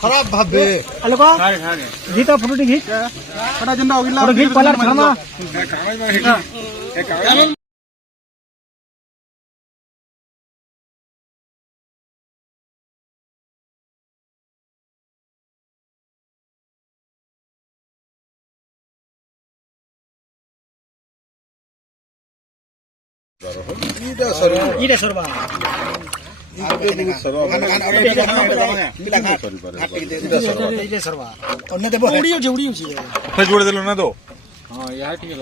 खराब भाबे हेलो को गीता फोटो घिच फटा जंदा होगिला फोटो घिच कलर छरमा कागज में हिटा ए कागज ईडा सरबा जोड़े दिलो ना तो हाँ यार ठीक है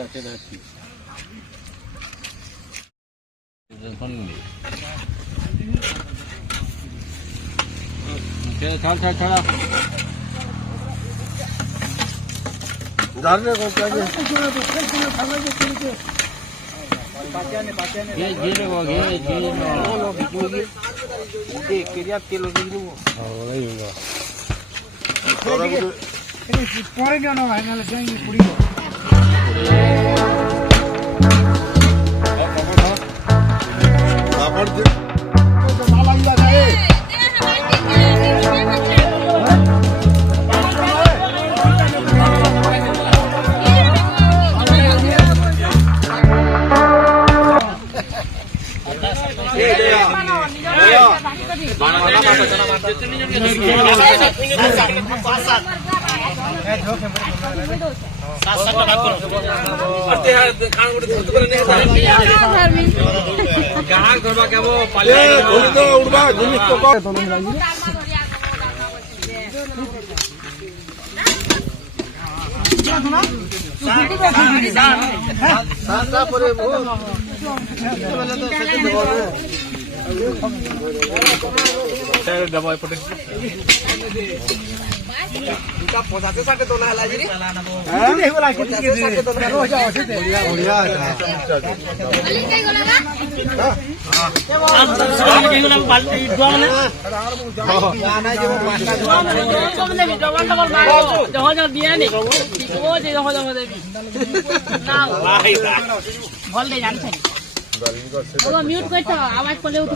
दबाई पटे उनका पौधाते साके तो ना लाजी रे नहीं बोला कि साके तो ना हो जाओ से बढ़िया बढ़िया अली कई गोला ना हां साके कई गोला बाल्टी दुआ ना ना जे वो पांचटा दुआ तो मैंने जवान डबल मारो जहां जहां दिया नहीं वो जे जहां जहां देवी ना भाई बोल दे जान छे वो म्यूट करता आवाज पले उठ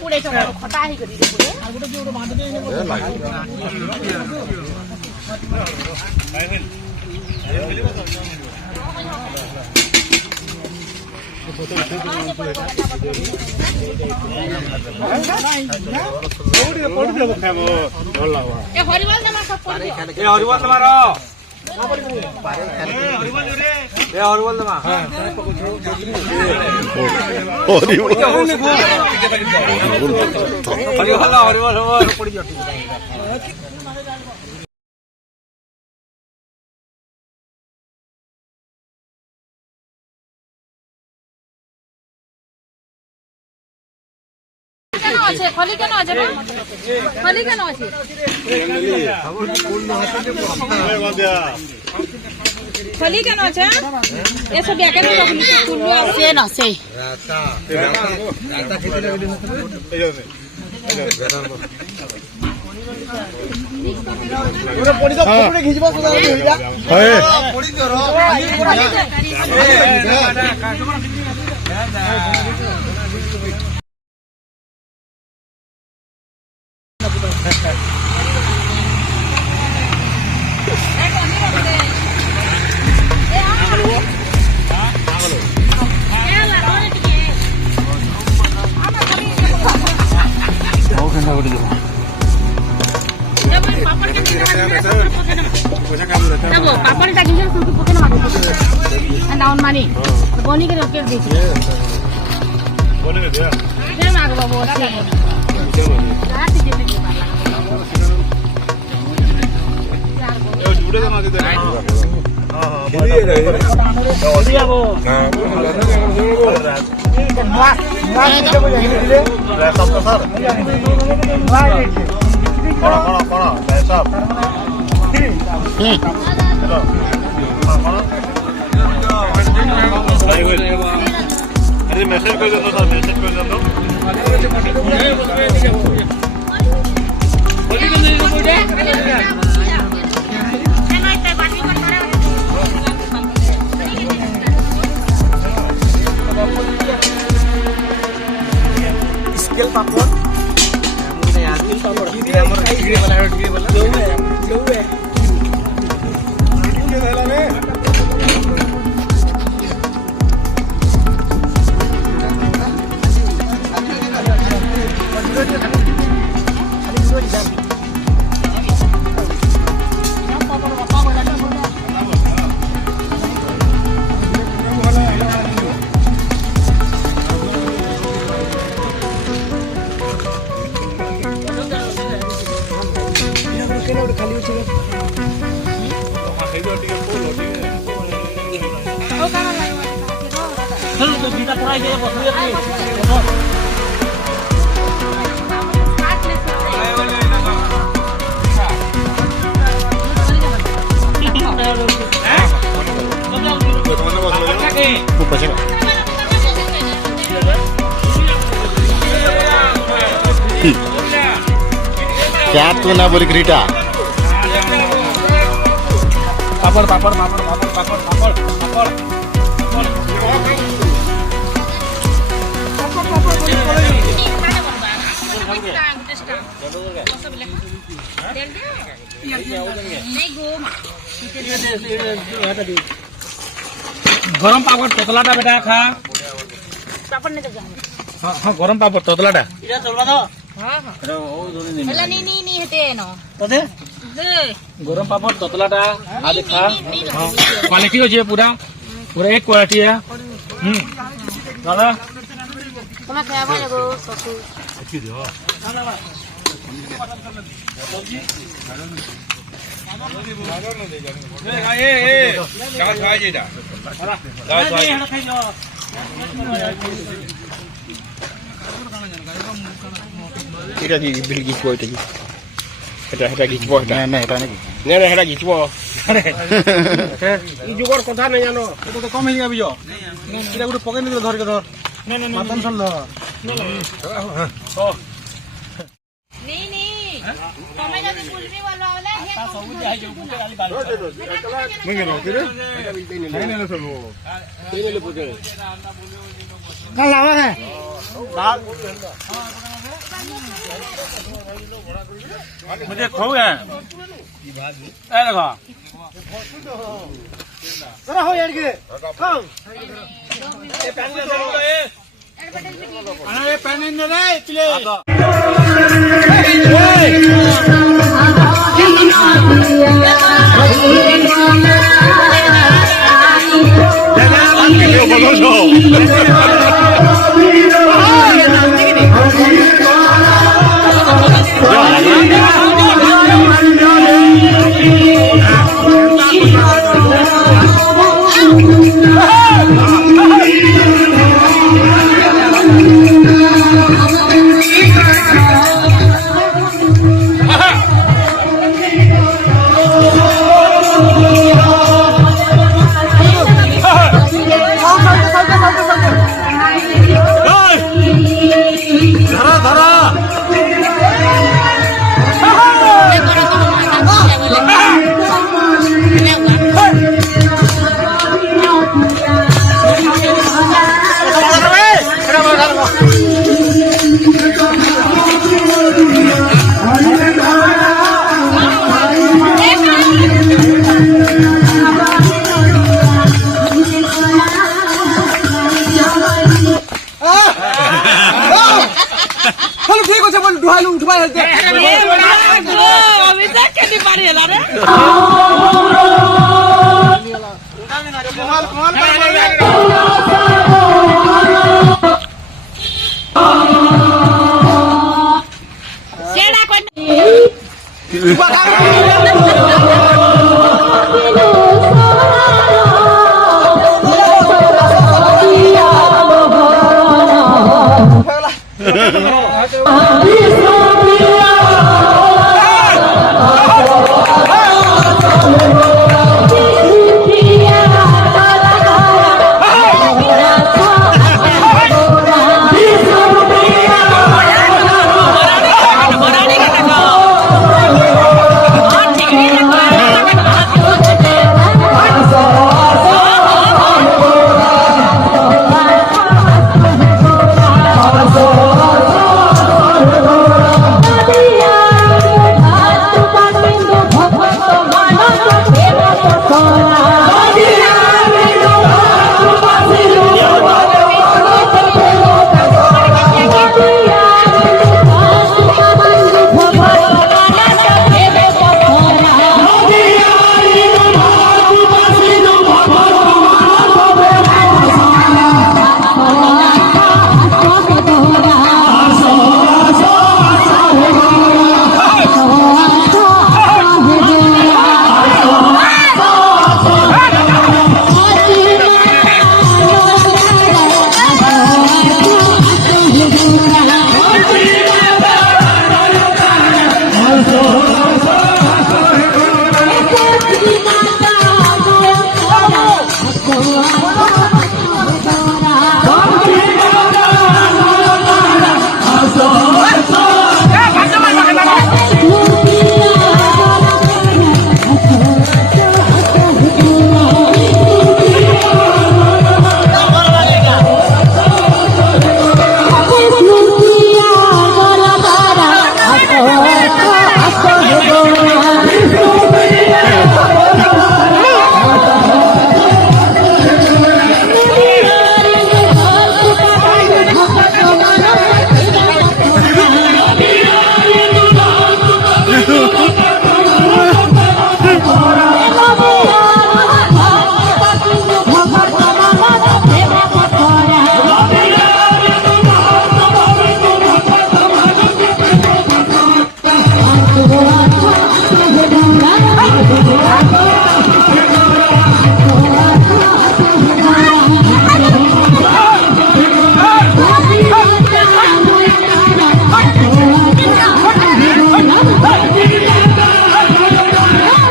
पुडे तो खटा ही करी पुडे आ गुटे जोडो बांध दे ए हरिवाल ना सब पड़ ए हरिवाल तुम्हारा हरिवाल दमा हरिवाल पड़ी जाती আছে খলি কেন আছে না খলি কেন আছে খলি কেন আছে এসব ব্যাকে না তুলু আছে না সেই রাতা রাতা খেতে লাগি এই যাবে ওরে পড়ি তো ফটোরে খিচবা সুদা হইয়া হ্যাঁ পড়ি তো র पापड़ का गिजर सुन के ना मारो डाउन मानी बोनी के रख के दीजिए बोले के दिया ये मारो बाबू रात के दे ये जुड़े के मागे दे हां खेलिए रे दिया वो हां सब तो सर कौन सब हेलो আরে মেসেজ করে দেন তো মেসেজ করে দেন তো स्केल पापड़ मुझे याद नहीं पापड़ ये हमर टीवी वाला जो है क्या तू ना बोली ग्रीटा पापड़ पापड़ पापड़ पापड़ पापड़ पापड़ पापड़ गरम पापड़ तोतलाटा बेटा खा पापड़ नहीं तो हाँ हाँ गरम पापड़ तोतलाटा इधर चलवा दो हां हां नहीं हेते नो तदे दे गरम पापड़ तोतलाटा आदि खा हाँ क्वालिटी हो पूरा पूरा एक क्वालिटी है दादा तुम्हें क्या बोलेगो ससु এটা কি বিল গিচবো এটা কি এটা গিচবো এটা না এটা নাকি না না এটা গিচবো আরে এই জোগর কথা নাই জানো এটা তো কম হই যাবে যো এটা গুলো পকেট নিয়ে ধর ধর না না না মাতন চল नहीं तुम्हें जब कुलबी वाला वाला है सब जाई जो बुके वाली बाल मैं गेलो किरे नहीं नहीं सब तेरे ले पूछे कल लावा है मुझे खो है ए देखो जरा हो यार के कम ये पेन ले चलो ए अरे ये पेन ले रे प्ले Oh,